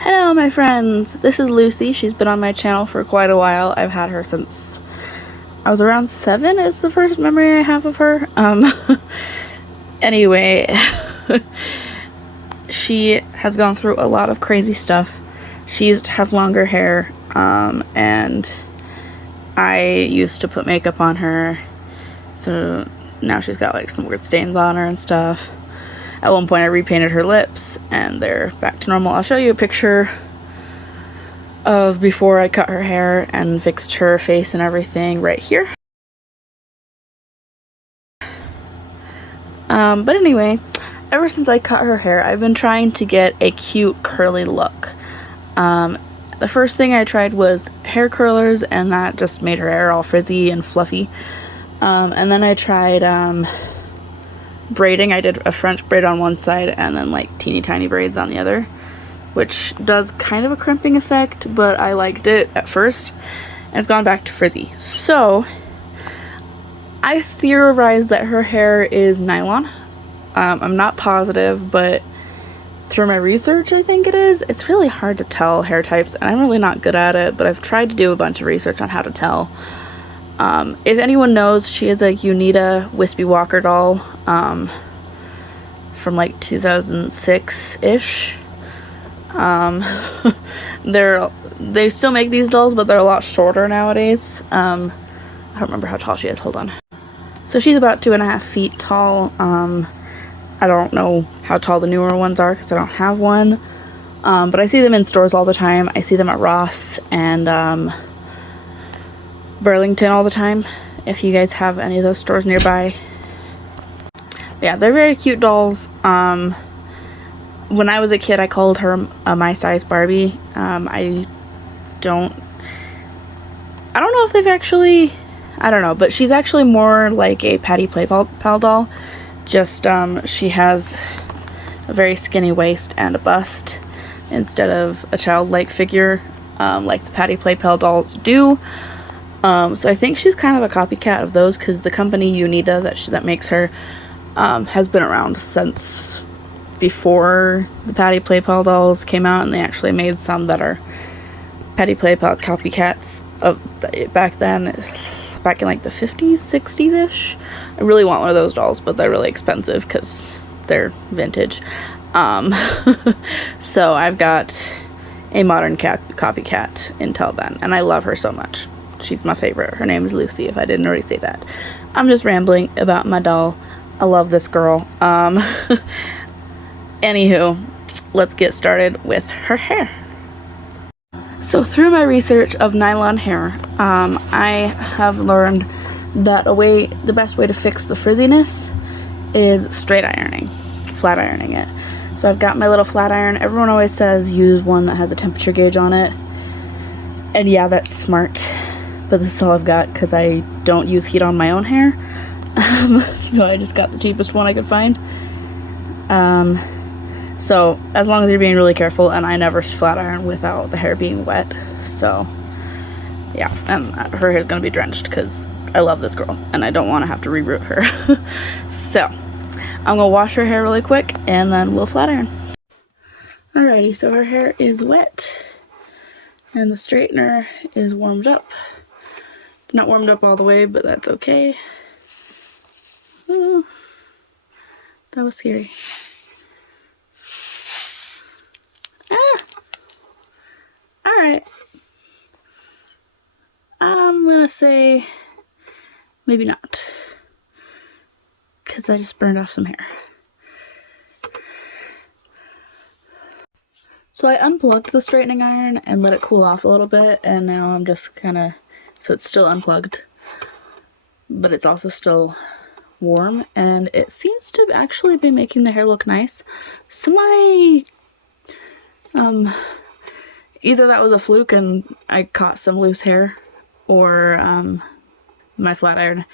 Hello my friends, this is Lucy. She's been on my channel for quite a while. I've had her since I was around 7 is the first memory I have of her. Anyway, she has gone through a lot of crazy stuff. She used to have longer hair, and I used to put makeup on her, so now she's got like some weird stains on her and stuff. At one point I repainted her lips and they're back to normal. I'll show you a picture of before I cut her hair and fixed her face and everything right here. But anyway, ever since I cut her hair, I've been trying to get a cute curly look. The first thing I tried was hair curlers, and that just made her hair all frizzy and fluffy. And then I tried braiding. I did a French braid on one side and then like teeny tiny braids on the other, which does kind of a crimping effect, but I liked it at first, and it's gone back to frizzy. So I theorized that her hair is nylon. I'm not positive, but through my research I think it is. It's really hard to tell hair types, and I'm really not good at it, but I've tried to do a bunch of research on how to tell. If anyone knows, she is a Uneeda Wispy Walker doll from like 2006-ish. They still make these dolls, but they're a lot shorter nowadays. I don't remember how tall she is. Hold on. So she's about 2.5 feet tall. I don't know how tall the newer ones are because I don't have one. But I see them in stores all the time. I see them at Ross and Burlington all the time, if you guys have any of those stores nearby. Yeah, they're very cute dolls. When I was a kid, I called her my size Barbie. I don't know if they've actually, I don't know, but she's actually more like a Patty Playpal doll. Just she has a very skinny waist and a bust instead of a childlike figure like the Patty Playpal dolls do. So I think she's kind of a copycat of those, because the company uneeda that makes her has been around since before the Patty Playpal dolls came out, and they actually made some that are Patty Playpal copycats of back then, back in like the 50s, 60s-ish. I really want one of those dolls, but they're really expensive because they're vintage. So I've got a modern copycat until then, and I love her so much. She's my favorite. Her name is Lucy, if I didn't already say that. I'm just rambling about my doll. I love this girl. Anywho, let's get started with her hair. So through my research of nylon hair, I have learned that the best way to fix the frizziness is straight ironing, flat ironing it. So I've got my little flat iron. Everyone always says use one that has a temperature gauge on it. And yeah, that's smart. But this is all I've got because I don't use heat on my own hair. So I just got the cheapest one I could find. So as long as you're being really careful, and I never flat iron without the hair being wet. So yeah, and her hair's gonna be drenched because I love this girl and I don't want to have to reroot her. So I'm gonna wash her hair really quick and then we'll flat iron. Alrighty, so her hair is wet and the straightener is warmed up. Not warmed up all the way, but that's okay. Oh, that was scary. Ah! Alright. I'm gonna say maybe not, because I just burned off some hair. So I unplugged the straightening iron and let it cool off a little bit, and now I'm just kinda, so it's still unplugged, but it's also still warm, and it seems to actually be making the hair look nice. So either that was a fluke and I caught some loose hair, or my flat iron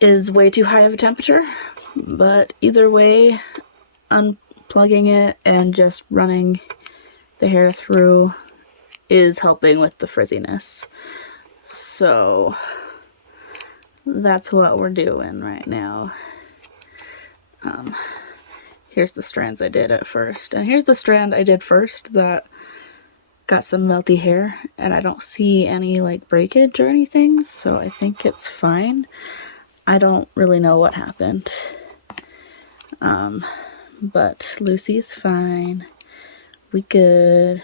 is way too high of a temperature. But either way, unplugging it and just running the hair through is helping with the frizziness. So that's what we're doing right now. here's the strands I did at first. And here's the strand I did first that got some melty hair, and I don't see any like breakage or anything, so I think it's fine. I don't really know what happened. But Lucy's fine. We good.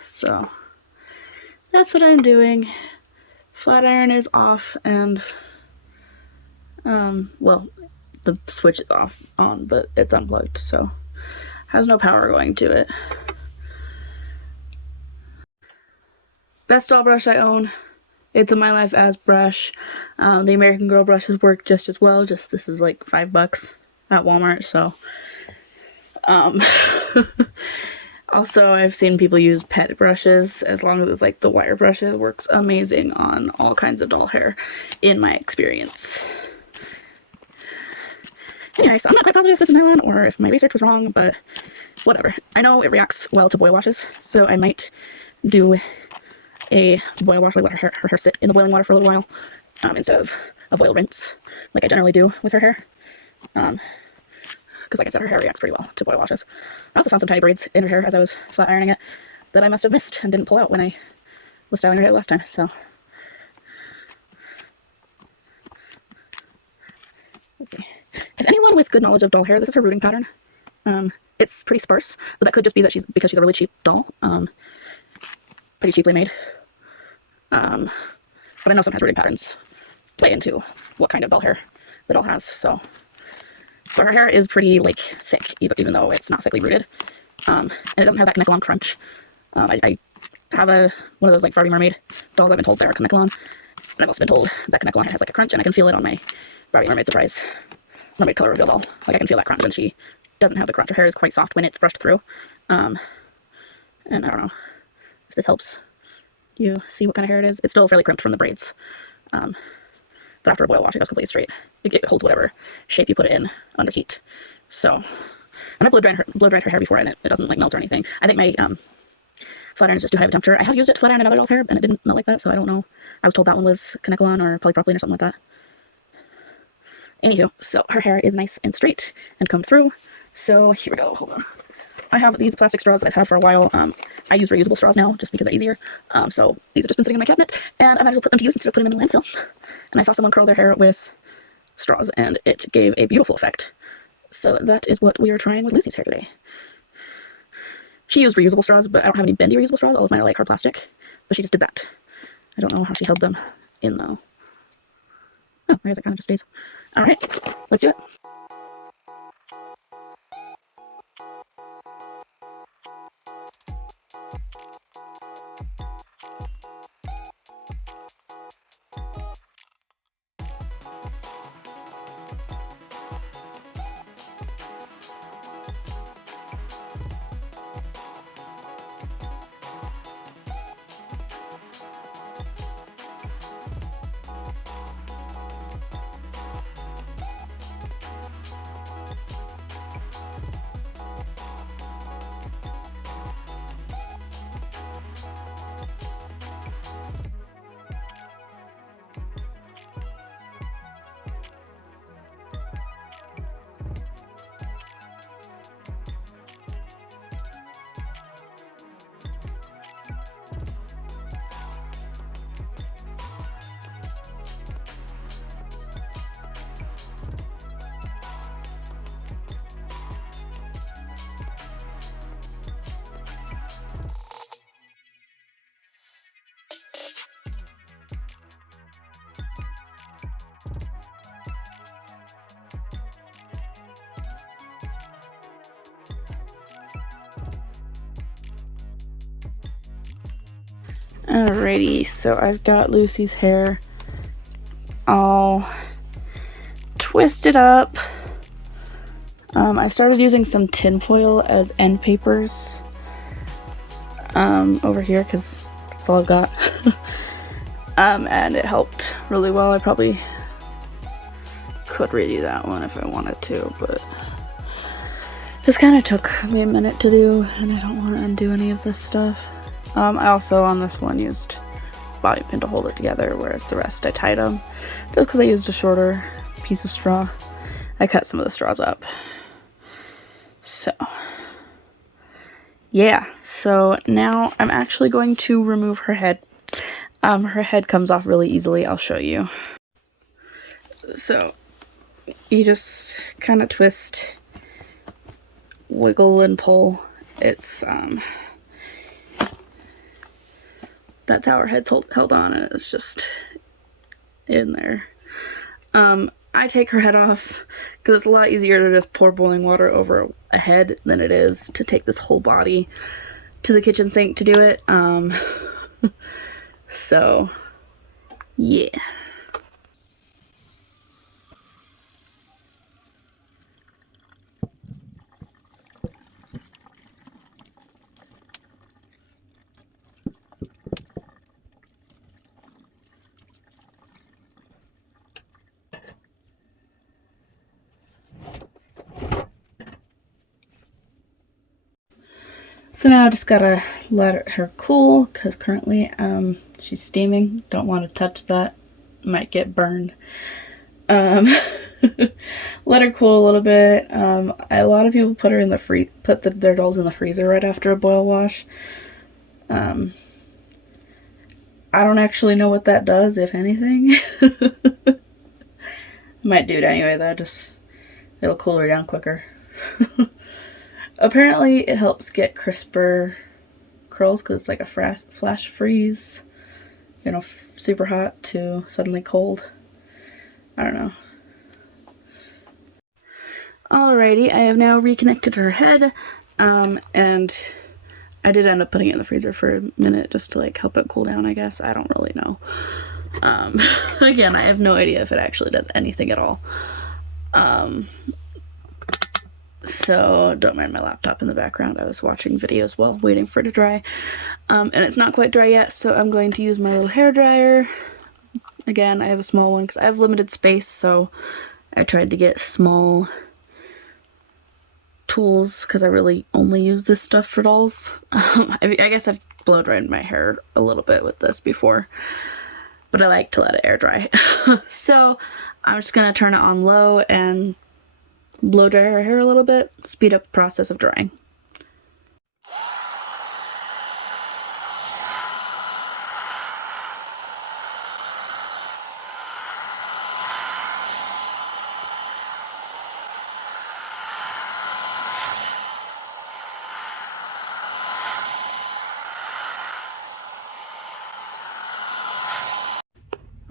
So that's what I'm doing. Flat iron is off, and well, the switch is on, but it's unplugged, so has no power going to it. Best doll brush I own. It's a My Life As brush. The American Girl brushes work just as well. Just this is like $5 at Walmart. So, also I've seen people use pet brushes as long as it's like the wire brush. It works amazing on all kinds of doll hair, in my experience. Anyway, so I'm not quite positive if this is nylon or if my research was wrong, but whatever. I know it reacts well to boil washes, so I might do a boil wash, like let her hair sit in the boiling water for a little while, instead of a boil rinse, like I generally do with her hair. Because like I said, her hair reacts pretty well to boil washes. I also found some tiny braids in her hair as I was flat ironing it that I must have missed and didn't pull out when I was styling her hair last time, so. Let's see. If anyone with good knowledge of doll hair, this is her rooting pattern. It's pretty sparse, but that could just be that because she's a really cheap doll. Pretty cheaply made. But I know sometimes rooting patterns play into what kind of doll hair the doll has, so her hair is pretty like thick, even though it's not thickly rooted. And it doesn't have that Connect-along crunch. I have one of those like Barbie mermaid dolls. I've been told they're Connect-along, and I've also been told that Connect-along hair has like a crunch, and I can feel it on my Barbie mermaid surprise mermaid color reveal doll. Like I can feel that crunch, and she doesn't have the crunch. Her hair is quite soft when it's brushed through. And I don't know if this helps you see what kind of hair it is. It's still fairly crimped from the braids. But after a boil wash, it goes completely straight. It holds whatever shape you put it in under heat. So, and I blow dried her hair before, and it doesn't like melt or anything. I think my flat iron is just too high of a temperature. I have used it to flat iron another doll's hair, and it didn't melt like that, so I don't know. I was told that one was Connect-along or polypropylene or something like that. Anywho, so her hair is nice and straight and combed through. So here we go. Hold on. I have these plastic straws that I've had for a while. I use reusable straws now just because they're easier. So these have just been sitting in my cabinet, and I might as well put them to use instead of putting them in the landfill. And I saw someone curl their hair with straws, and it gave a beautiful effect. So that is what we are trying with Lucy's hair today. She used reusable straws, but I don't have any bendy reusable straws. All of mine are like hard plastic, but she just did that. I don't know how she held them in though. Oh, I guess it kind of just stays. All right, let's do it. Alrighty, so I've got Lucy's hair all twisted up. I started using some tin foil as end papers over here because that's all I've got. And it helped really well. I probably could redo that one if I wanted to, but this kind of took me a minute to do, and I don't want to undo any of this stuff. I also, on this one, used bobby pin to hold it together, whereas the rest I tied them, just because I used a shorter piece of straw. I cut some of the straws up. So, yeah. So now I'm actually going to remove her head. Her head comes off really easily. I'll show you. So, you just kind of twist, wiggle, and pull. It's, that's how her head's held on, and it's just in there. I take her head off because it's a lot easier to just pour boiling water over a head than it is to take this whole body to the kitchen sink to do it. So, yeah. So now I just gotta let her cool because currently she's steaming. Don't want to touch that, might get burned. Let her cool a little bit. A lot of people put her in the their dolls in the freezer right after a boil wash. I don't actually know what that does, if anything. I might do it anyway though, it'll cool her down quicker. Apparently it helps get crisper curls because it's like a flash freeze, you know, super hot to suddenly cold. I don't know. Alrighty, I have now reconnected her head, and I did end up putting it in the freezer for a minute just to like help it cool down, I guess. I don't really know. Again, I have no idea if it actually does anything at all. So don't mind my laptop in the background. I was watching videos while waiting for it to dry. And it's not quite dry yet, so I'm going to use my little hair dryer. Again, I have a small one because I have limited space, so I tried to get small tools because I really only use this stuff for dolls. I guess I've blow dried my hair a little bit with this before, but I like to let it air dry. So I'm just going to turn it on low and blow dry her hair a little bit, speed up the process of drying.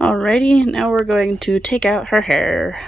Alrighty, now we're going to take out her hair.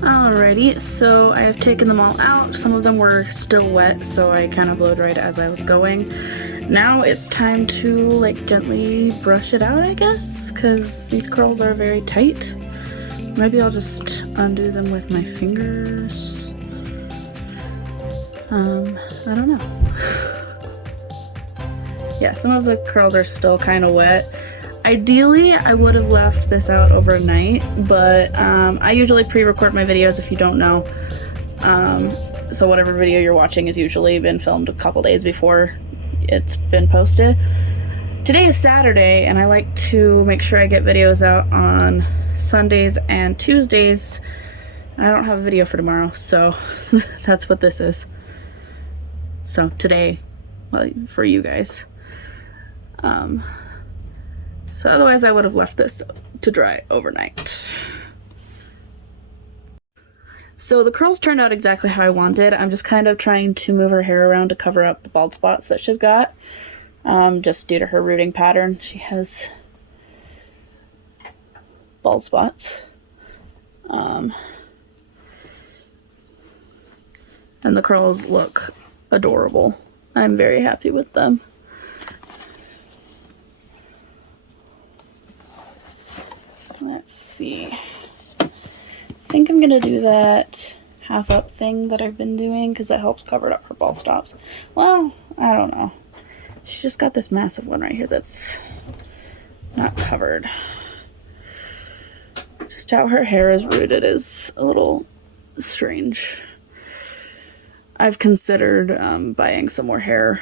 Alrighty, so I have taken them all out. Some of them were still wet, so I kind of blow dried as I was going. Now it's time to like gently brush it out, I guess, because these curls are very tight. Maybe I'll just undo them with my fingers. I don't know. Yeah, some of the curls are still kind of wet. Ideally, I would have left this out overnight, but I usually pre-record my videos if you don't know. So whatever video you're watching has usually been filmed a couple days before it's been posted. Today is Saturday, and I like to make sure I get videos out on Sundays and Tuesdays. I don't have a video for tomorrow, so that's what this is. So today, well, for you guys. So otherwise I would have left this to dry overnight. So the curls turned out exactly how I wanted. I'm just kind of trying to move her hair around to cover up the bald spots that she's got. Just due to her rooting pattern, she has bald spots. And the curls look adorable. I'm very happy with them. Let's see. I think I'm gonna do that half up thing that I've been doing because that helps cover up her bald stops. Well, I don't know. She's just got this massive one right here that's not covered. Just how her hair is rooted is a little strange. I've considered buying some more hair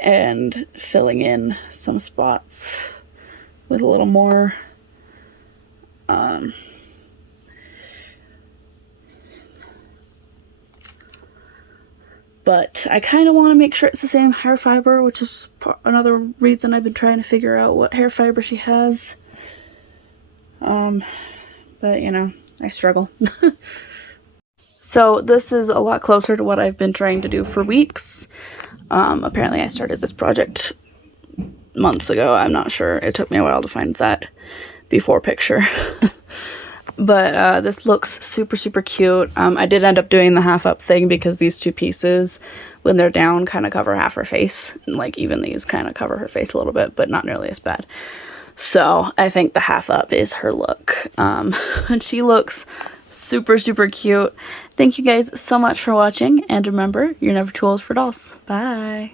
and filling in some spots with a little more. But I kind of want to make sure it's the same hair fiber, which is another reason I've been trying to figure out what hair fiber she has. But you know, I struggle. So this is a lot closer to what I've been trying to do for weeks. Apparently I started this project months ago. I'm not sure. It took me a while to find that before picture. But this looks super, super cute. I did end up doing the half up thing because these two pieces, when they're down, kind of cover half her face. And like even these kind of cover her face a little bit, but not nearly as bad. So I think the half up is her look. And she looks super, super cute. Thank you guys so much for watching. And remember, you're never too old for dolls. Bye.